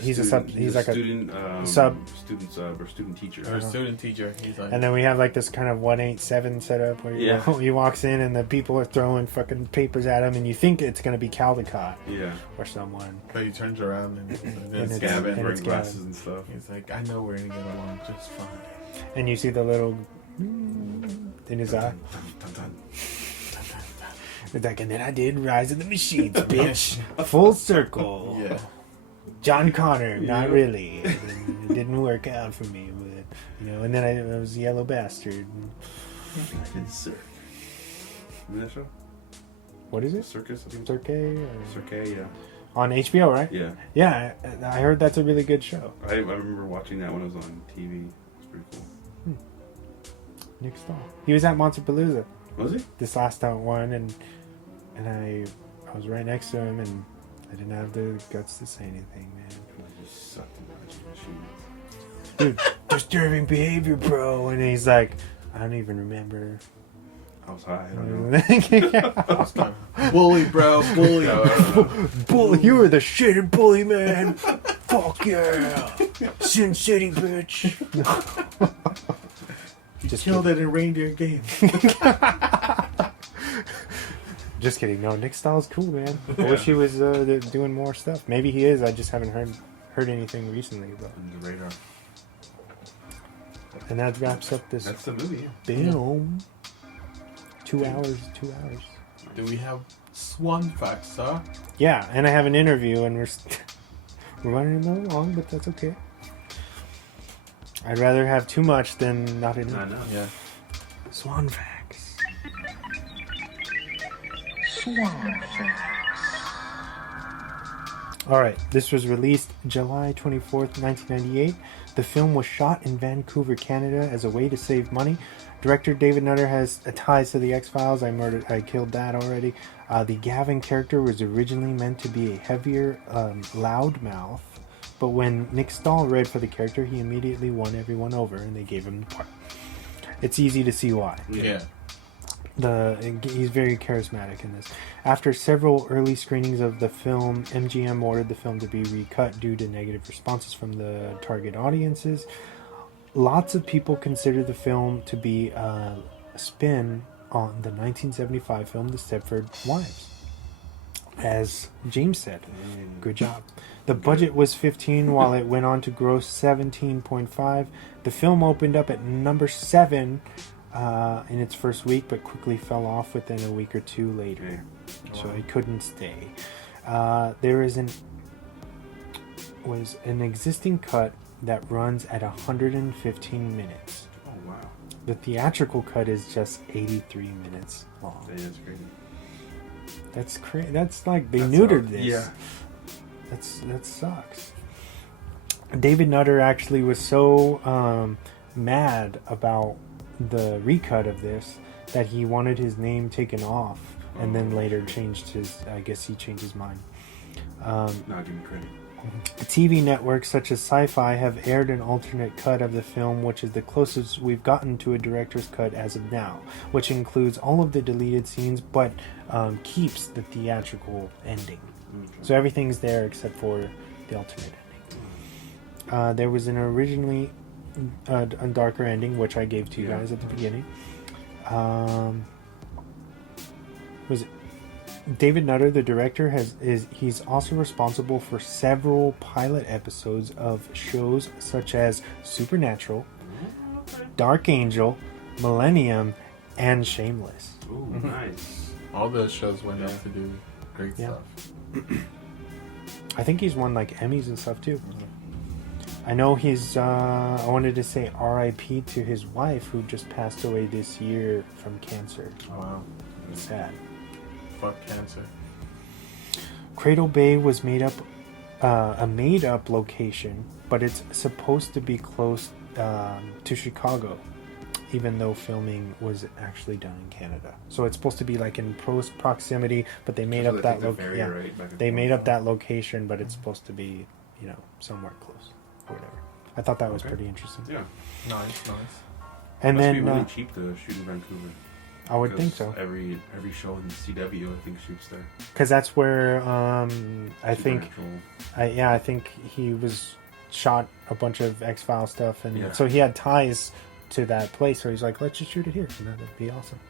he's like a student student teacher. Or student teacher. He's like, and then we have like this kind of 187 setup where he walks in and the people are throwing fucking papers at him and you think it's going to be Caldecott or someone. But he turns around and it's Gavin wearing glasses and stuff. He's like, I know we're going to get along just fine. And you see the little in his eye. It's like, and then I did Rise of the Machines, bitch. Full circle. Yeah. John Connor, not really. It didn't work out for me, but and then I was Yellow Bastard. Cirque. Remember that show? What is it? Circus. Cirque, yeah. On HBO, right? Yeah. Yeah, I heard that's a really good show. I remember watching that when it was on TV. It was pretty cool. Nick Stahl. He was at Monsterpalooza. Was he? This last one, and I was right next to him, and I didn't have the guts to say anything, man. I just sucked in machines. Dude, disturbing behavior, bro. And he's like, I don't even remember. I was high. I don't know. Bully, bro. Bully. Bully, you were the shitty bully, man. Fuck yeah. Sin City, bitch. Just killed it in reindeer game. Just kidding. No, Nick Stahl's cool, man. I wish he was doing more stuff. Maybe he is. I just haven't heard anything recently. But On the radar. and that wraps up this That's the movie. film. 2 hours. Do we have Swan facts, huh? Yeah, and I have an interview, and we're running a little long, but that's okay. I'd rather have too much than not enough. I know. Yeah. Swan facts. Alright, this was released July 24th, 1998. The film was shot in Vancouver, Canada as a way to save money. Director David Nutter has ties to the X-Files. I killed that already. The Gavin character was originally meant to be a heavier loudmouth, but when Nick Stahl read for the character, he immediately won everyone over and they gave him the part. It's easy to see why. Yeah. He's very charismatic in this. After several early screenings of the film, MGM ordered the film to be recut due to negative responses from the target audiences. Lots of people consider the film to be a spin on the 1975 film The Stepford Wives. As James said, good job. The budget was 15, while it went on to gross 17.5. The film opened up at number 7 in its first week, but quickly fell off within a week or two later. So it couldn't stay. There is an existing cut that runs at 115 minutes. Oh wow! The theatrical cut is just 83 minutes long. That's crazy. That's crazy. That's like they neutered this. Yeah. That sucks. David Nutter actually was so mad about the recut of this that he wanted his name taken off, and then later changed his. I guess he changed his mind. Not giving credit. TV networks such as Sci-Fi have aired an alternate cut of the film, which is the closest we've gotten to a director's cut as of now, which includes all of the deleted scenes but keeps the theatrical ending. Okay. So everything's there except for the alternate ending. There was an originally a darker ending, which I gave to you guys at the beginning. Was it? David Nutter, the director, he's also responsible for several pilot episodes of shows such as Supernatural, Dark Angel, Millennium, and Shameless. Ooh, nice. All those shows went out to do great stuff. I think he's won like Emmys and stuff too. I know he's I wanted to say R.I.P. to his wife, who just passed away this year from cancer. Wow. It's sad. Fuck cancer. Cradle Bay was a made-up location, but it's supposed to be close to Chicago, even though filming was actually done in Canada. So it's supposed to be like in close proximity, but they made up that location. They made up that location, but it's supposed to be, somewhere close or whatever. I thought that was pretty interesting. Yeah, nice. And Must then be really cheap to shoot in Vancouver. I would think so. Every show in the CW, I think, shoots there. Because that's where I think he was shot a bunch of X-Files stuff, and so he had ties to that place. So he's like, let's just shoot it here, and that'd be awesome.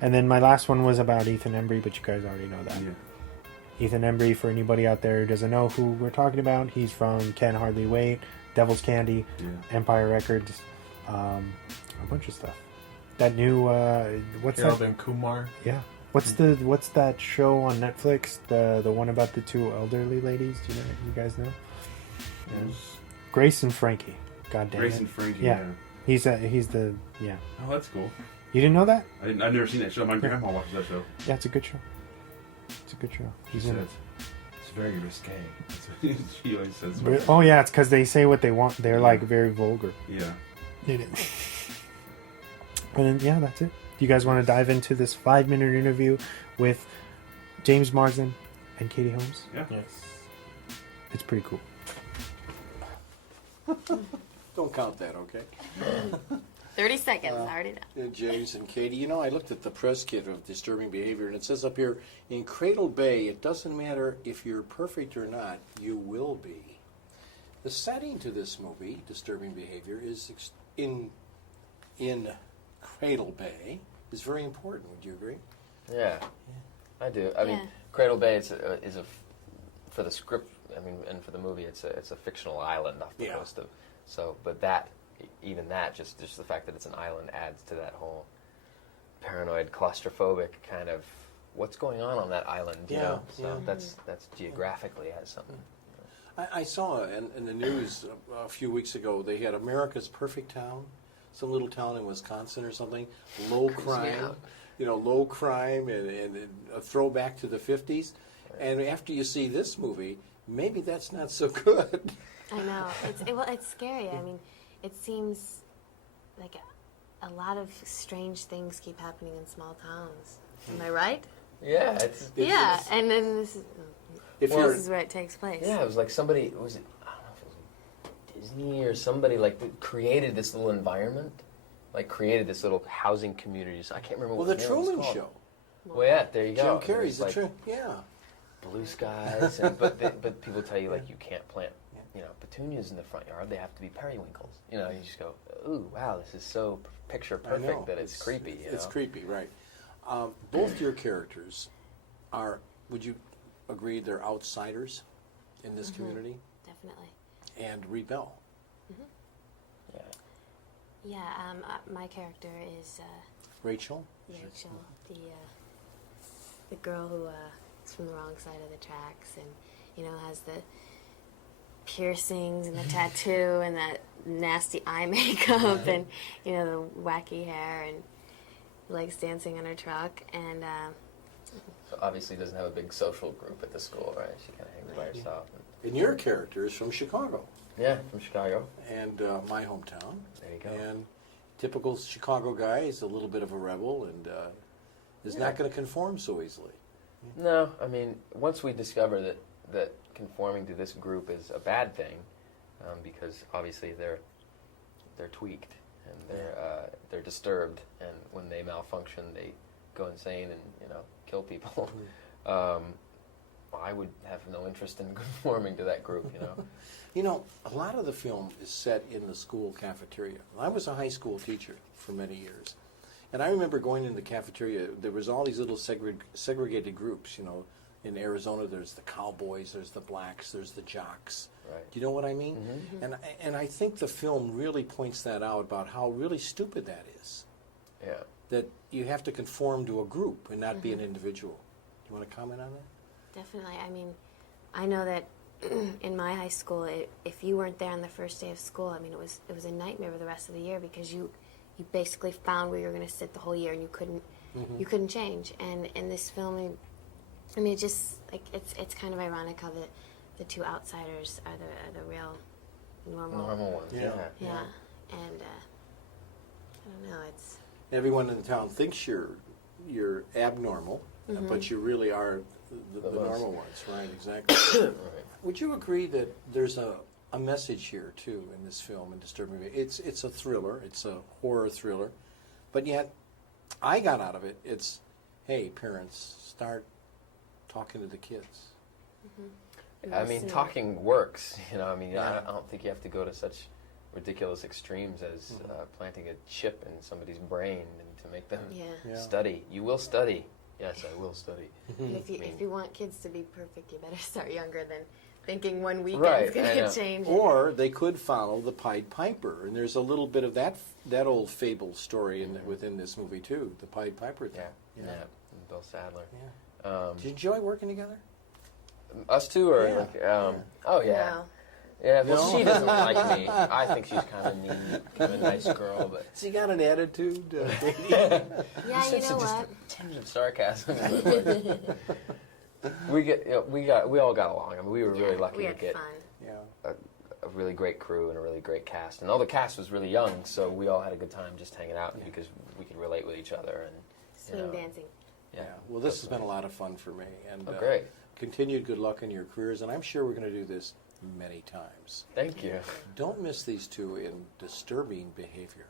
And then my last one was about Ethan Embry, but you guys already know that. Yeah. Ethan Embry, for anybody out there who doesn't know who we're talking about, he's from Can't Hardly Wait, Devil's Candy, Empire Records, a bunch of stuff. That new what's Harold that? and Kumar. Yeah. What's that show on Netflix? The one about the two elderly ladies. Do you guys know? Yes. Grace and Frankie. God damn it. Grace and Frankie. Yeah. He's the Oh, that's cool. You didn't know that? I've never seen that show. My grandma watches that show. Yeah, it's a good show. It's a good show. She says it's very risque. That's what she always says. Oh yeah, it's because they say what they want. They're like very vulgar. Yeah. And then, that's it. Do you guys want to dive into this 5-minute interview with James Marsden and Katie Holmes? Yeah. Yes. It's pretty cool. Don't count that, okay? 30 seconds, already done. James and Katie, I looked at the press kit of disturbing behavior, and it says up here, in Cradle Bay, it doesn't matter if you're perfect or not, you will be. The setting to this movie, Disturbing Behavior, is in Cradle Bay, is very important. Would you agree? Yeah, I do. I mean, Cradle Bay is a for the script. I mean, and for the movie, it's a fictional island off the coast of. So, but even that, just the fact that it's an island adds to that whole paranoid, claustrophobic kind of what's going on that island. You know, so that's geographically has something. I saw in the news a few weeks ago, they had America's Perfect Town, some little town in Wisconsin or something, low crime, low crime and a throwback to the 50s. And after you see this movie, maybe that's not so good. I know. It's scary. I mean, it seems like a lot of strange things keep happening in small towns. Am I right? Yeah. And then this is where it takes place. Yeah, it was like somebody, I don't know if it was Disney or somebody created this little environment, created this little housing community. So I can't remember what the Truman Show. Well, yeah, there you go. Jim Carrey's the Truman, blue skies, but people tell you you can't plant, petunias in the front yard. They have to be periwinkles. You just go, ooh, wow, this is so picture perfect that it's creepy. It's creepy, right? Both your characters are. Would you agree they're outsiders in this community? Definitely. And rebel. Yeah. My character is Rachel. Rachel, the girl who is from the wrong side of the tracks, and has the piercings and the tattoo and that nasty eye makeup and the wacky hair and likes dancing on her truck and. So obviously doesn't have a big social group at the school, right? She kind of hangs by herself. And your character is from Chicago. Yeah, from Chicago. And my hometown. There you go. And typical Chicago guy is a little bit of a rebel and is not going to conform so easily. No, I mean, once we discover that conforming to this group is a bad thing, because obviously they're tweaked and they're disturbed, and when they malfunction, they go insane and kill people. I would have no interest in conforming to that group. A lot of the film is set in the school cafeteria. I was a high school teacher for many years, and I remember going in the cafeteria. There was all these little segregated groups. In Arizona, there's the cowboys, there's the blacks, there's the jocks. Right. Do you know what I mean? Mm-hmm. And I think the film really points that out about how really stupid that is. Yeah. That you have to conform to a group and not be an individual. Do you want to comment on that? Definitely. I mean, I know that in my high school, if you weren't there on the first day of school, I mean, it was a nightmare for the rest of the year because you basically found where you were going to sit the whole year and you couldn't change. And in this film, I mean, it's kind of ironic how the two outsiders are the real normal ones. Yeah. And I don't know. It's everyone in the town thinks you're abnormal, but you really are the normal ones, right? Exactly. Right. Would you agree that there's a message here too in this film, in Disturbing Behavior? It's a thriller, it's a horror thriller, but yet I got out of it, it's, hey, parents, start talking to the kids. I mean, talking works. You know, I mean, I don't think you have to go to such ridiculous extremes as planting a chip in somebody's brain and to make them study. You will study. Yes, I will study. And if you want kids to be perfect, you better start younger than thinking one weekend's going to change. Or they could follow the Pied Piper, and there's a little bit of that old fable story within this movie too, the Pied Piper thing. Yeah. And Bill Sadler. Yeah. Did you enjoy working together? Us two, or oh yeah. No. Yeah, well, she doesn't like me. I think she's kind of neat, kind of a nice girl, but She got an attitude. Yeah, you it's know just what? a tinge of sarcasm. we all got along. I mean, we were really lucky we to had get fun. a really great crew and a really great cast, and all the cast was really young, so we all had a good time just hanging out because we could relate with each other and Swing dancing. Yeah. Well, this has been a lot of fun for me, and great. Continued good luck in your careers, and I'm sure we're going to do this many times. Thank you. Don't miss these two in disturbing behavior.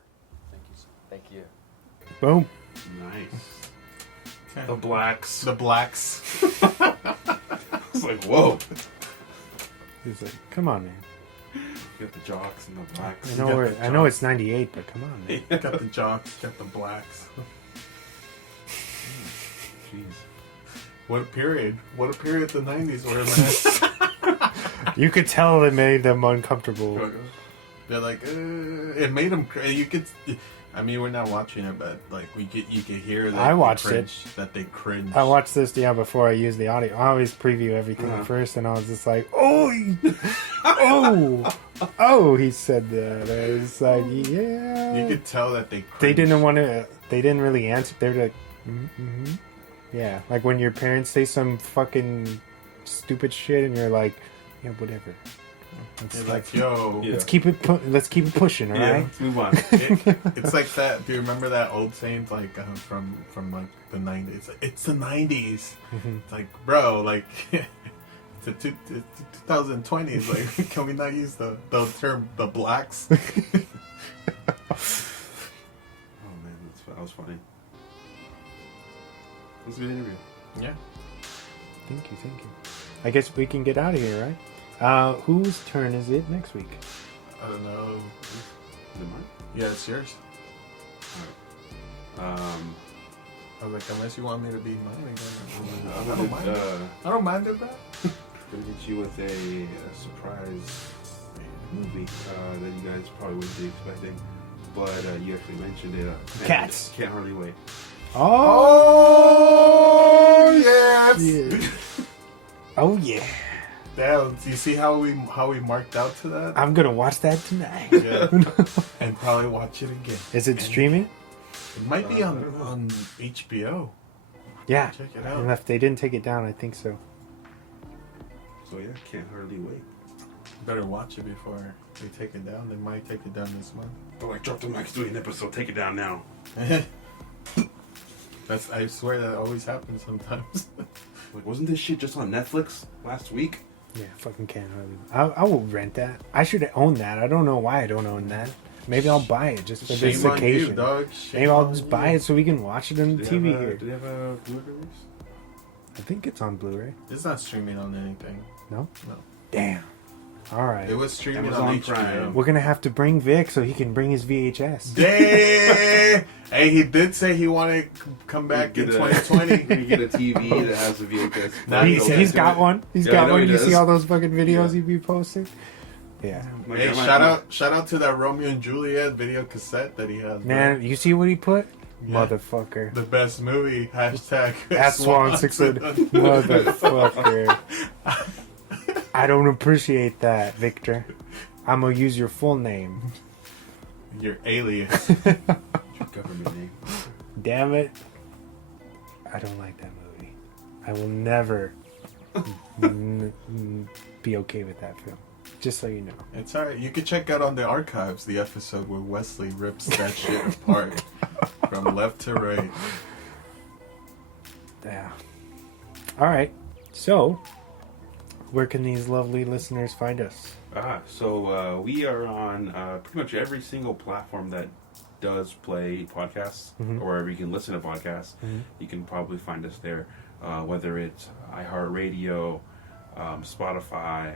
Thank you, sir. Thank you. Boom. Nice. The blacks. The blacks. It's like, whoa. He's like, come on, man. You got the jocks and the blacks. I know it's 98, but come on, man. Got the jocks, got the blacks. Jeez. What a period. What a period the 90s were like. You could tell it made them uncomfortable. They're like, it made them. You could. I mean, we're not watching it, but like you could hear that. I watched that they cringe. I watched this, before I used the audio. I always preview everything first, and I was just like, oh, he said that. I was like, yeah. You could tell that they. They Cringed. didn't want to. They didn't really answer. They were like, yeah, like when your parents say some fucking stupid shit, and you're like, yeah, whatever. It's like, yo, Yeah. Let's keep it pushing, all right? Let's move on. it's like that. Do you remember that old saying, like from like the 90s? It's the 90s. It's like, bro, like it's 2020. It's like, can we not use the term the blacks? Oh man, that was funny. It was a good interview. Yeah. Thank you. I guess we can get out of here, right? Whose turn is it next week? I don't know. Is it mine? Yeah, it's yours. Alright. I was like, unless you want me to be mine again. I'm I don't mind. I don't mind it, bro. Gonna get you with a surprise movie that you guys probably wouldn't be expecting, but you actually mentioned it. Cats. Can't hardly wait. Oh, yes. yeah. Oh yeah. Damn, do you see how we marked out to that? I'm gonna watch that tonight. Yeah. And probably watch it again. Is it streaming? It might be on HBO. Yeah. Check it out. And if they didn't take it down, I think so. So yeah, can't hardly wait. Better watch it before they take it down. They might take it down this month. But like, drop the mic, doing an episode, take it down now. I swear that always happens sometimes. Like, wasn't this shit just on Netflix last week? Yeah, fucking can't hardly. I will rent that. I should own that. I don't know why I don't own that. Maybe I'll buy it just for this Shame on occasion. you, dog. Shame Maybe I'll on just you. buy it so we can watch it on the TV here. Do they have a Blu-ray release? I think it's on Blu-ray. It's not streaming on anything. No? No. Damn. All right. It was streaming Amazon on HBO. Prime. We're gonna have to bring Vic so he can bring his VHS. Damn! Hey, he did say he wanted to come back in 2020. You get a TV that has a VHS. Nah, He's got one. He's Yeah, I got know one. he You does. see all those fucking videos he be posting? Yeah. Like, Hey, I might- shout out to that Romeo and Juliet video cassette that he has. Man, you see what he put? Yeah. Motherfucker. The best movie. Hashtag That's Swan 600. Motherfucker. I don't appreciate that, Victor. I'm gonna use your full name. Your alias. Your government name. Damn it. I don't like that movie. I will never be okay with that film. Just so you know. It's alright. You can check out on the archives the episode where Wesley rips that shit apart from left to right. Yeah. Alright. So, where can these lovely listeners find us? So we are on pretty much every single platform that does play podcasts, or wherever you can listen to podcasts. You can probably find us there, whether it's iHeartRadio, Spotify,